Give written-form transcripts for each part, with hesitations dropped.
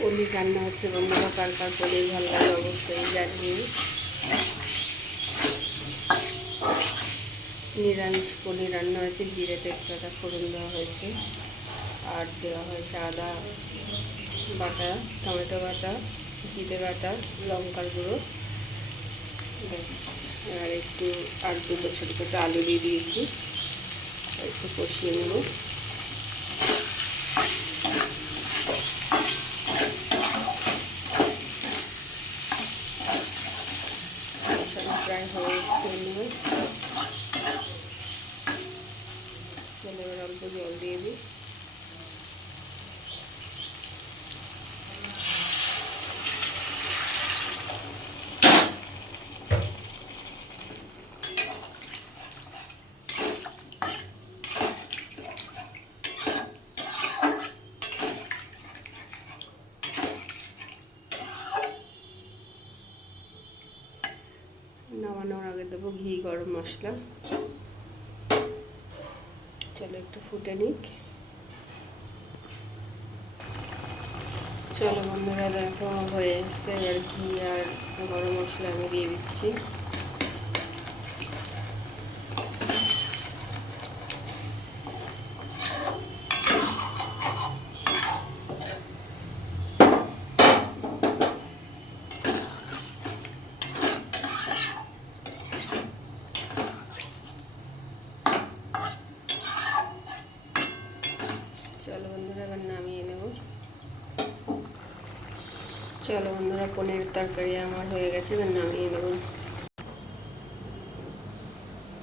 পনির রান্না হচ্ছে বন্ধুরা, কার কার পনির ভালো লাগে অবশ্যই জানিয়ে। নিরামিষ পনির রান্না হয়েছে, জিরে তেজপাতা ফোড়ন দেওয়া হয়েছে, আর দেওয়া হয়েছে আদা বাটা, টমেটো বাটা, জিরে বাটা, লঙ্কার গুঁড়ো, ব্যাস। আর একটু আর দুটো ছোটো ছোটো আলু দিয়ে দিয়েছি, একটু কষিয়ে নেব। প্রায় হয়ে নেবে, চলে এবার অল্প জল দিয়ে দিই। নামানোর আগে দেবো ঘি, গরম মশলা। চলো একটু ফুটে নিক। চলো বন্ধুরা, দেখো হয়ে এসছে। এবার ঘি আর গরম মশলা আমি দিয়ে দিচ্ছি। চলো বন্ধুরা, এবার নামিয়ে নেব। চলো বন্ধুরা, পনিরের তরকারি আমার হয়ে গেছে, এবার নামিয়ে নেব।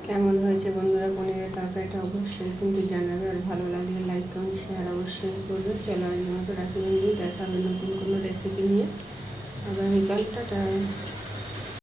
কেমন হয়েছে বন্ধুরা পনিরের তরকারিটা অবশ্যই কিন্তু জানাবে, আর ভালো লাগলে লাইক কমেন্ট শেয়ার অবশ্যই করবে। চলো আজকের মতো রাখি বন্ধু, দেখা হবে নতুন কোনো রেসিপি নিয়ে আগামীকাল। টাটা।